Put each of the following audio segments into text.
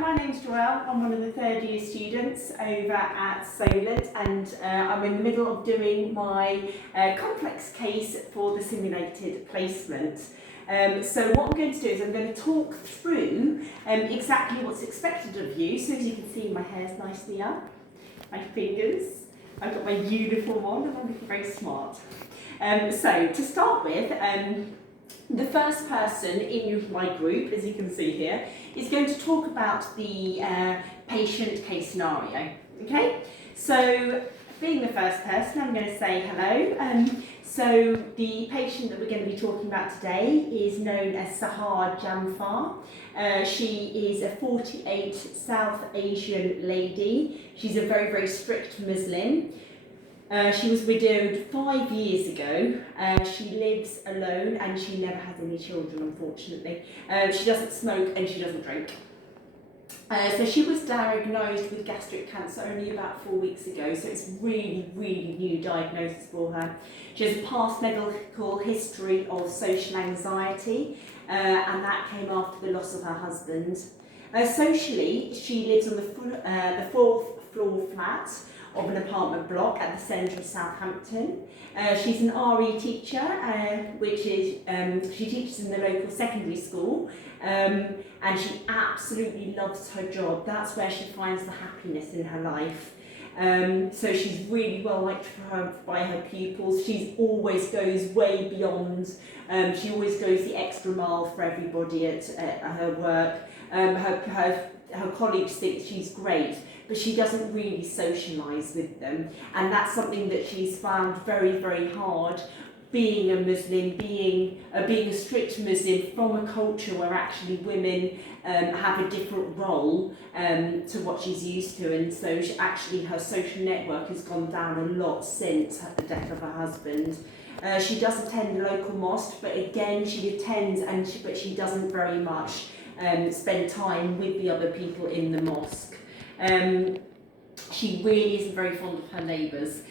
My name's Joelle. I'm one of the third year students over at Solent, and I'm in the middle of doing my complex case for the simulated placement. So what I'm going to do is I'm going to talk through exactly what's expected of you. So as you can see, my hair's nicely up, my fingers, I've got my uniform on, and I'm looking very smart. So to start with, the first person in my group, as you can see here, is going to talk about the patient case scenario. Okay, so being the first person, I'm going to say hello. So the patient that we're going to be talking about today is known as Sahar Jamfar. She is a 48 South Asian lady. She's a very, very strict Muslim. She was widowed 5 years ago. She lives alone and she never has any children, unfortunately. She doesn't smoke and she doesn't drink. So she was diagnosed with gastric cancer only about 4 weeks ago, so it's really, really new diagnosis for her. She has a past medical history of social anxiety, and that came after the loss of her husband. Socially, she lives on the fourth floor flat of an apartment block at the centre of Southampton. She's an RE teacher, which is, she teaches in the local secondary school, and she absolutely loves her job. That's where she finds the happiness in her life. So she's really well liked by her pupils. She always goes way beyond. She always goes the extra mile for everybody at her work. Her colleagues think she's great, but she doesn't really socialise with them, and that's something that she's found very, very hard. Being a Muslim, being a strict Muslim from a culture where actually women have a different role to what she's used to, and so actually her social network has gone down a lot since the death of her husband. She does attend a local mosque, but again she attends, but she doesn't very much spend time with the other people in the mosque. She really isn't very fond of her neighbours.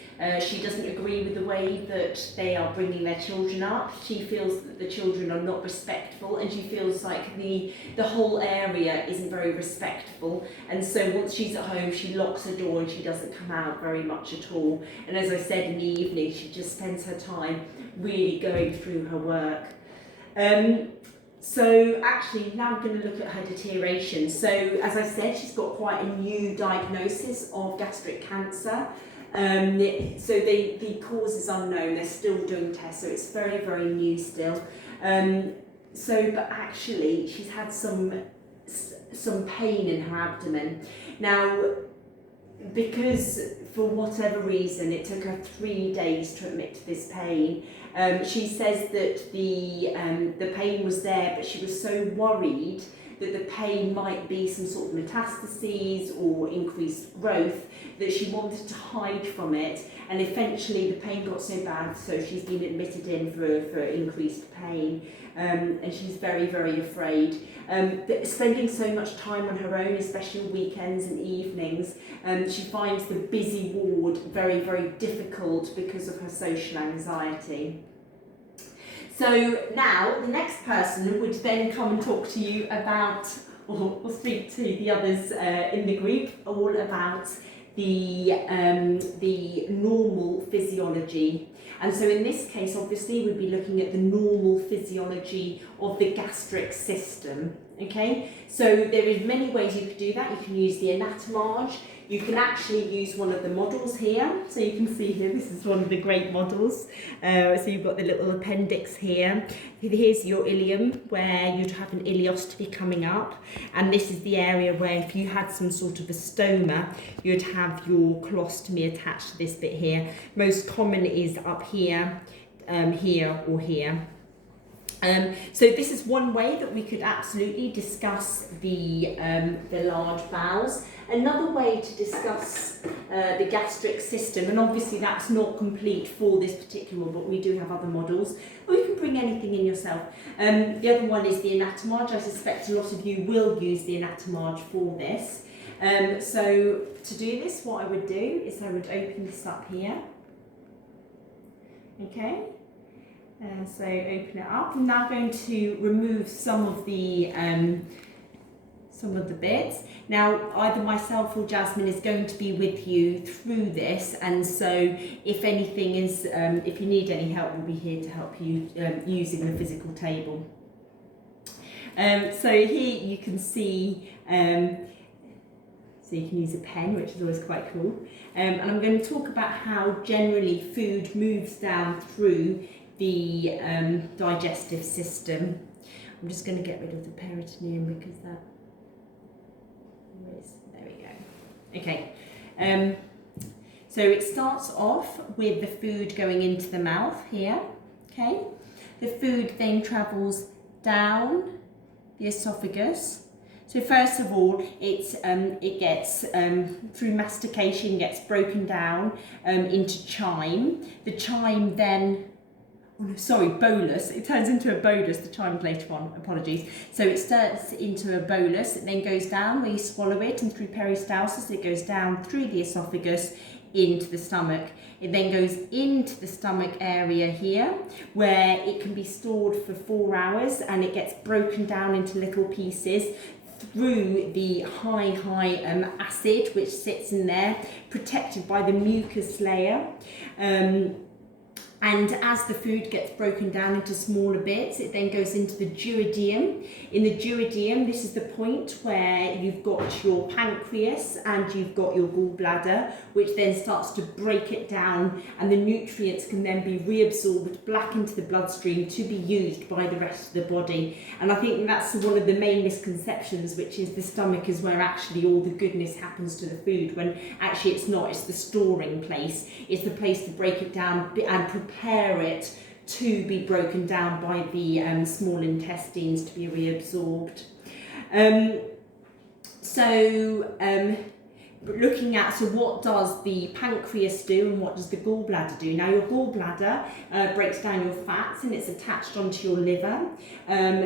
She doesn't agree with the way that they are bringing their children up. She feels that the children are not respectful, and she feels like the whole area isn't very respectful. And so once she's at home, she locks her door and she doesn't come out very much at all. And as I said, in the evening, she just spends her time really going through her work. So actually, now I'm going to look at her deterioration. So as I said, she's got quite a new diagnosis of gastric cancer. So the cause is unknown. They're still doing tests, so it's very, very new still. But actually, she's had some pain in her abdomen. Now, because for whatever reason it took her 3 days to admit to this pain, she says that the pain was there, but she was so worried that the pain might be some sort of metastases or increased growth that she wanted to hide from it, and eventually the pain got so bad, so she's been admitted in for increased pain, and she's very, very afraid. Spending so much time on her own, especially weekends and evenings, she finds the busy ward very, very difficult because of her social anxiety. So now the next person would then come and talk to you about, or speak to the others in the group, all about the normal physiology. And so in this case, obviously, we'd be looking at the normal physiology of the gastric system. Okay, so there is many ways you could do that. You can use the anatomage. You can actually use one of the models here. So you can see here, this is one of the great models. So you've got the little appendix here. Here's your ileum, where you'd have an ileostomy coming up. And this is the area where if you had some sort of a stoma, you'd have your colostomy attached to this bit here. Most common is up here, here or here. So this is one way that we could absolutely discuss the large bowels. Another way to discuss the gastric system, and obviously that's not complete for this particular one, but we do have other models, or you can bring anything in yourself. The other one is the anatomage. I suspect a lot of you will use the anatomage for this. So to do this, what I would do is I would open this up here. Okay. So open it up. I'm now going to remove some of the some of the bits. Now, either myself or Jasmine is going to be with you through this, and so if anything is, if you need any help, we'll be here to help you using the physical table. So here you can see, so you can use a pen, which is always quite cool. And I'm going to talk about how generally food moves down through the digestive system. I'm just going to get rid of the peritoneum because that, there we go. Okay, so it starts off with the food going into the mouth here, okay? The food then travels down the esophagus. So first of all, it gets, through mastication, gets broken down into chyme. The chyme then, bolus. It turns into a bolus, the chyme later on, apologies. So it starts into a bolus, it then goes down where you swallow it, and through peristalsis it goes down through the esophagus into the stomach. It then goes into the stomach area here, where it can be stored for 4 hours, and it gets broken down into little pieces through the high acid which sits in there, protected by the mucus layer. And as the food gets broken down into smaller bits, it then goes into the duodenum. In the duodenum, this is the point where you've got your pancreas and you've got your gallbladder, which then starts to break it down, and the nutrients can then be reabsorbed back into the bloodstream to be used by the rest of the body. And I think that's one of the main misconceptions, which is the stomach is where actually all the goodness happens to the food, when actually it's not. It's the storing place. It's the place to break it down and prepare it to be broken down by the small intestines to be reabsorbed. Looking at, so what does the pancreas do and what does the gallbladder do? Now your gallbladder breaks down your fats and it's attached onto your liver.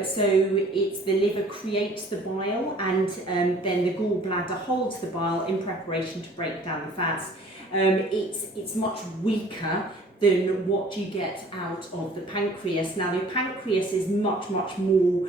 So it's the liver creates the bile, and then the gallbladder holds the bile in preparation to break down the fats. It's much weaker than what you get out of the pancreas. Now the pancreas is much more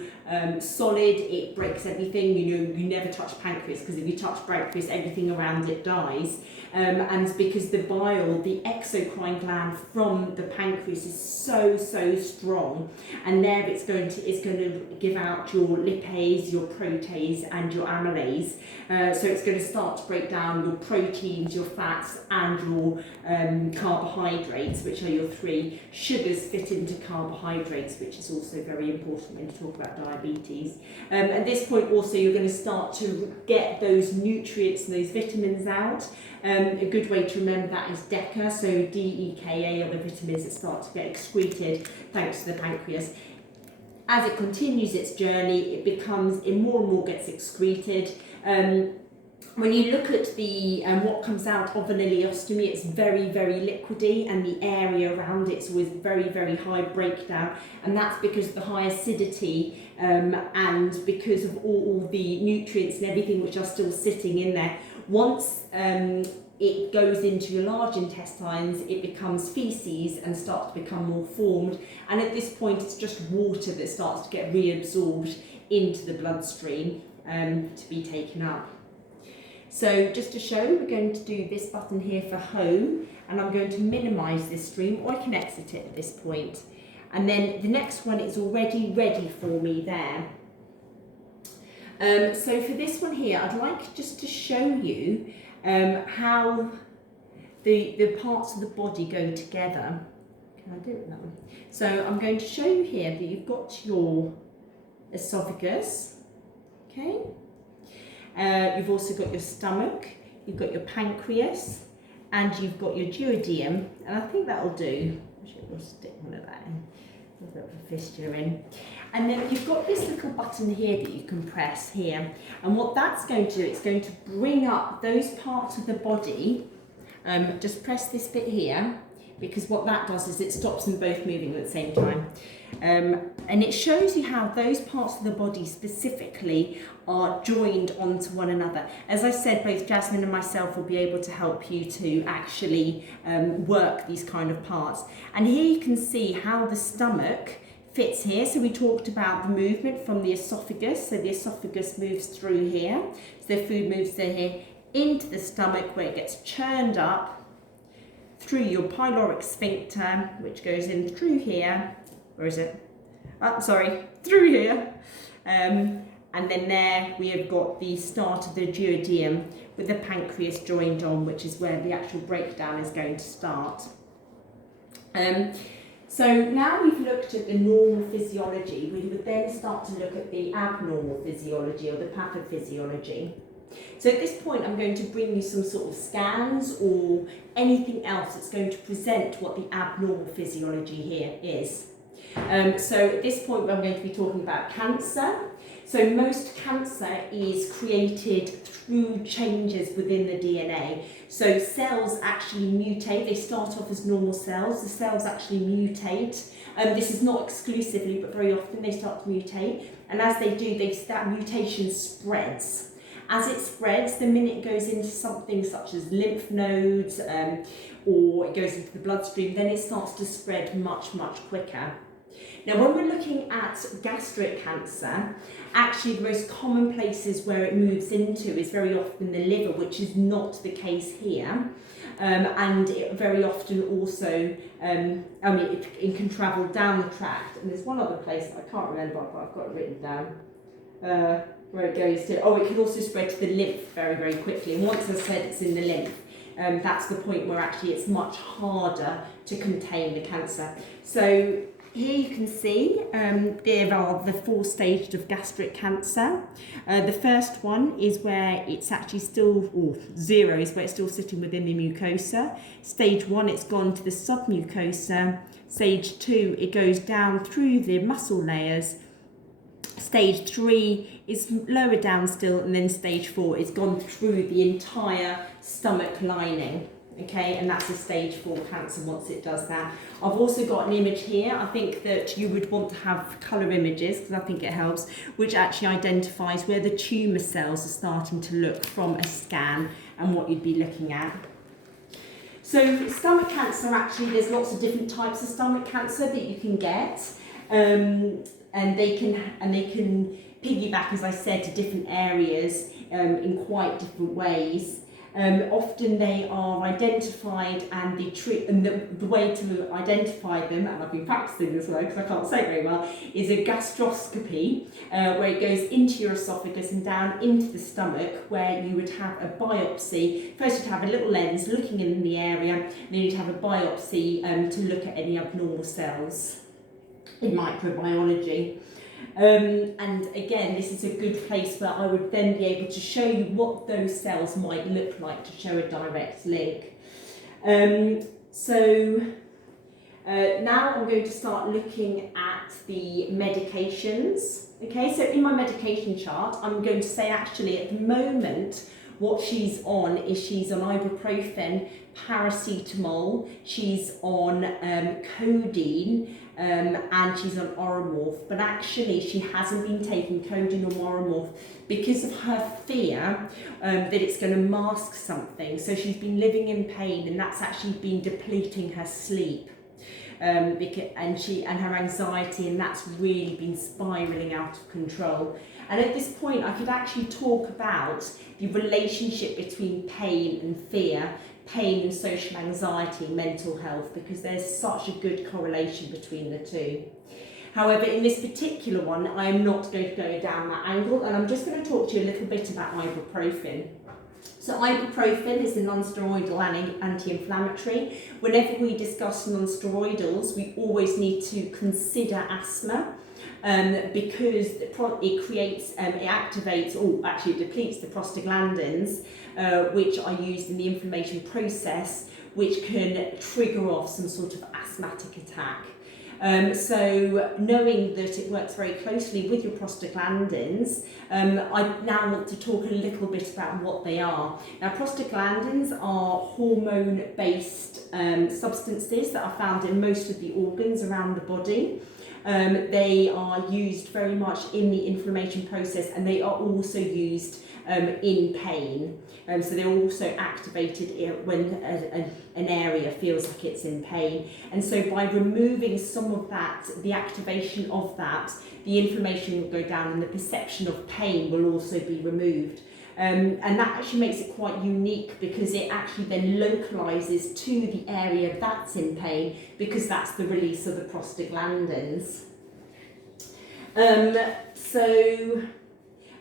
solid. It breaks everything. You never touch pancreas, because if you touch pancreas, everything around it dies. And because the bile, the exocrine gland from the pancreas is so strong, and there it's going to give out your lipase, your protease, and your amylase. So it's going to start to break down your proteins, your fats, and your carbohydrates, which are your 3. Sugars fit into carbohydrates, which is also very important when you talk about diabetes. At this point also you're going to start to get those nutrients and those vitamins out. A good way to remember that is DECA, so D-E-K-A are the vitamins that start to get excreted thanks to the pancreas. As it continues its journey, it becomes, more and more gets excreted. When you look at the what comes out of an ileostomy, it's very liquidy, and the area around it's always very high breakdown, and that's because of the high acidity and because of all the nutrients and everything which are still sitting in there. Once it goes into your large intestines, it becomes feces and starts to become more formed, and at this point it's just water that starts to get reabsorbed into the bloodstream to be taken up. So just to show, we're going to do this button here for home, and I'm going to minimise this stream, or I can exit it at this point. And then the next one is already ready for me there. So for this one here, I'd like just to show you how the parts of the body go together. Can I do it now? So I'm going to show you here that you've got your esophagus, okay? You've also got your stomach, you've got your pancreas, and you've got your duodenum, and I think that'll do. We'll stick one of that in, a bit of a fistula in. And then you've got this little button here that you can press here, and what that's going to do, it's going to bring up those parts of the body. Just press this bit here, because what that does is it stops them both moving at the same time. And it shows you how those parts of the body specifically are joined onto one another. As I said, both Jasmine and myself will be able to help you to actually work these kind of parts. And here you can see how the stomach fits here. So we talked about the movement from the esophagus. So the esophagus moves through here. So the food moves through here into the stomach where it gets churned up through your pyloric sphincter, which goes in through here. Where is it? Oh, sorry, through here. And then there we have got the start of the duodenum with the pancreas joined on, which is where the actual breakdown is going to start. So now we've looked at the normal physiology, we would then start to look at the abnormal physiology or the pathophysiology. So at this point I'm going to bring you some sort of scans or anything else that's going to present what the abnormal physiology here is. So at this point I'm going to be talking about cancer. So most cancer is created through changes within the DNA. So cells actually mutate, they start off as normal cells, the cells actually mutate. This is not exclusively, but very often they start to mutate. And as they do, that mutation spreads. As it spreads, the minute it goes into something such as lymph nodes or it goes into the bloodstream, then it starts to spread much, much quicker. Now, when we're looking at gastric cancer, actually the most common places where it moves into is very often the liver, which is not the case here. And it very often also, it can travel down the tract. And there's one other place that I can't remember, but I've got it written down, where it goes to. Oh, it can also spread to the lymph very, very quickly. And once I said it's in the lymph, that's the point where actually it's much harder to contain the cancer. So here you can see there are the 4 stages of gastric cancer. The first one is where it's actually still, or 0 is where it's still sitting within the mucosa. Stage 1, it's gone to the submucosa. Stage 2, it goes down through the muscle layers. Stage 3 is lower down still, and then stage 4 is gone through the entire stomach lining. Okay, and that's a stage 4 cancer once it does that. I've also got an image here. I think that you would want to have colour images because I think it helps, which actually identifies where the tumour cells are starting to look from a scan and what you'd be looking at. So stomach cancer, actually there's lots of different types of stomach cancer that you can get, and they can piggyback, as I said, to different areas in quite different ways. Often they are identified and the way to identify them, and I've been practicing this word because I can't say it very well, is a gastroscopy, where it goes into your esophagus and down into the stomach, where you would have a biopsy. First you'd have a little lens looking in the area, and then you'd have a biopsy to look at any abnormal cells in microbiology. And again, this is a good place where I would then be able to show you what those cells might look like to show a direct link. Now I'm going to start looking at the medications. Okay, so in my medication chart, I'm going to say actually at the moment what she's on is she's on ibuprofen, paracetamol, she's on codeine, and she's on Oromorph, but actually she hasn't been taking codeine or Oromorph because of her fear that it's going to mask something. So she's been living in pain, and that's actually been depleting her sleep, and her anxiety, and that's really been spiralling out of control. And at this point I could actually talk about the relationship between pain and fear, pain and social anxiety, mental health, because there's such a good correlation between the two. However, in this particular one, I am not going to go down that angle, and I'm just going to talk to you a little bit about ibuprofen. So ibuprofen is a non-steroidal anti-inflammatory. Whenever we discuss non-steroidals, we always need to consider asthma. Because it activates, or actually depletes the prostaglandins, which are used in the inflammation process, which can trigger off some sort of asthmatic attack. So knowing that it works very closely with your prostaglandins, I now want to talk a little bit about what they are. Now, prostaglandins are hormone-based substances that are found in most of the organs around the body. They are used very much in the inflammation process, and they are also used in pain. So they're also activated when an area feels like it's in pain. And so by removing some of that, the activation of that, the inflammation will go down and the perception of pain will also be removed. And that actually makes it quite unique, because it actually then localizes to the area that's in pain, because that's the release of the prostaglandins.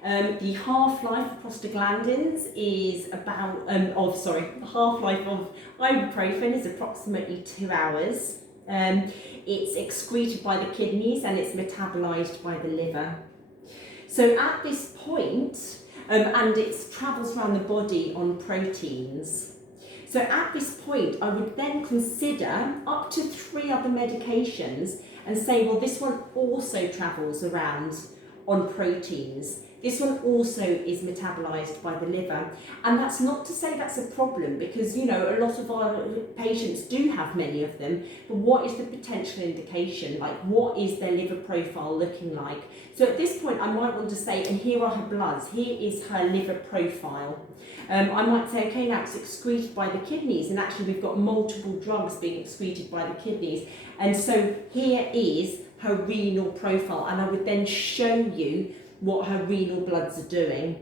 The half-life of prostaglandins is about, the half-life of ibuprofen is approximately 2 hours. It's excreted by the kidneys and it's metabolized by the liver. So at this point, and it travels around the body on proteins. So at this point, I would then consider up to 3 other medications and say, well, this one also travels around on proteins. This one also is metabolized by the liver. And that's not to say that's a problem, because, you know, a lot of our patients do have many of them, but what is the potential indication? Like, what is their liver profile looking like? So at this point, I might want to say, and here are her bloods, here is her liver profile. I might say, okay, now it's excreted by the kidneys, and actually we've got multiple drugs being excreted by the kidneys. And so here is her renal profile, and I would then show you what her renal bloods are doing.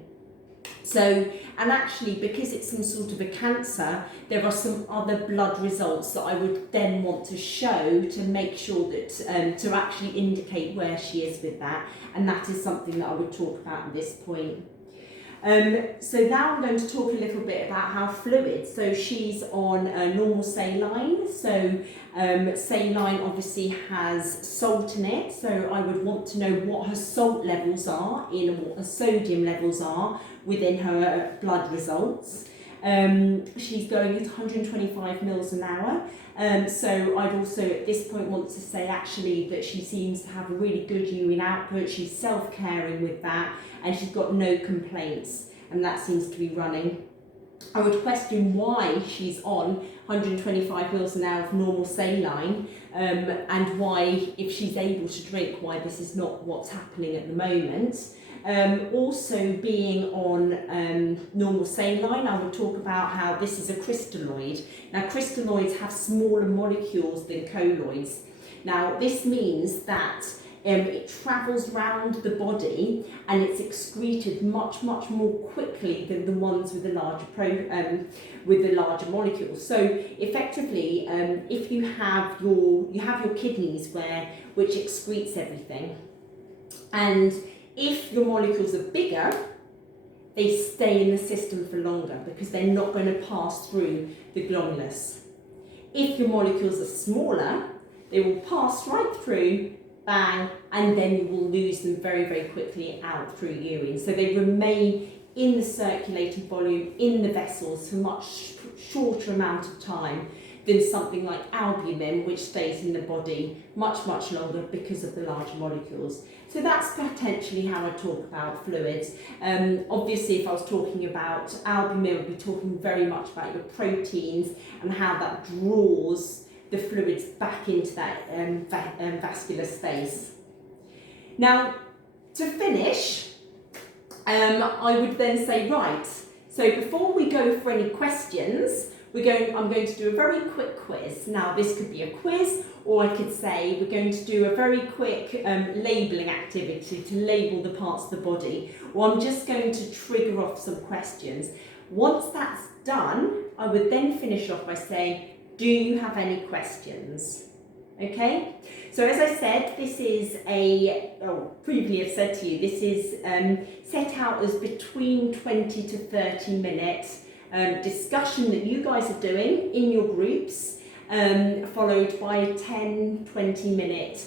So, and actually, because it's some sort of a cancer, there are some other blood results that I would then want to show to make sure that, to actually indicate where she is with that, and that is something that I would talk about at this point. So now I'm going to talk a little bit about how fluids. So she's on a normal saline. So saline obviously has salt in it. So I would want to know what her salt levels are in and what her sodium levels are within her blood results. She's going at 125 mils an hour. So I'd also at this point want to say actually that she seems to have a really good urine output. She's self-caring with that, and she's got no complaints, and that seems to be running. I would question why she's on 125 mils an hour of normal saline, and why, if she's able to drink, why this is not what's happening at the moment. Also being on normal saline, I would talk about how this is a crystalloid. Now crystalloids have smaller molecules than colloids. Now this means that it travels around the body and it's excreted much more quickly than the ones with the larger molecules. So effectively, if you have your kidneys which excretes everything, and if your molecules are bigger, they stay in the system for longer because they're not going to pass through the glomerulus. If your molecules are smaller, they will pass right through, bang, and then you will lose them very quickly out through urine. So they remain in the circulating volume, in the vessels for much shorter amount of time than something like albumin, which stays in the body much longer because of the larger molecules. So that's potentially how I talk about fluids. Obviously, if I was talking about albumin, I'd be talking very much about your proteins and how that draws the fluids back into that vascular space. Now, to finish, I would then say, right, so before we go for any questions, I'm going to do a very quick quiz. Now, this could be a quiz, or I could say we're going to do a very quick labelling activity to label the parts of the body, or I'm just going to trigger off some questions. Once that's done, I would then finish off by saying, do you have any questions? Okay, so as I said, this is previously I've said to you, this is set out as between 20 to 30 minutes discussion that you guys are doing in your groups, followed by a 10-20 minute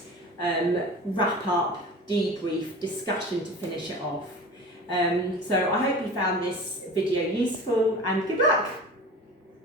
wrap up, debrief, discussion to finish it off. So I hope you found this video useful, and good luck!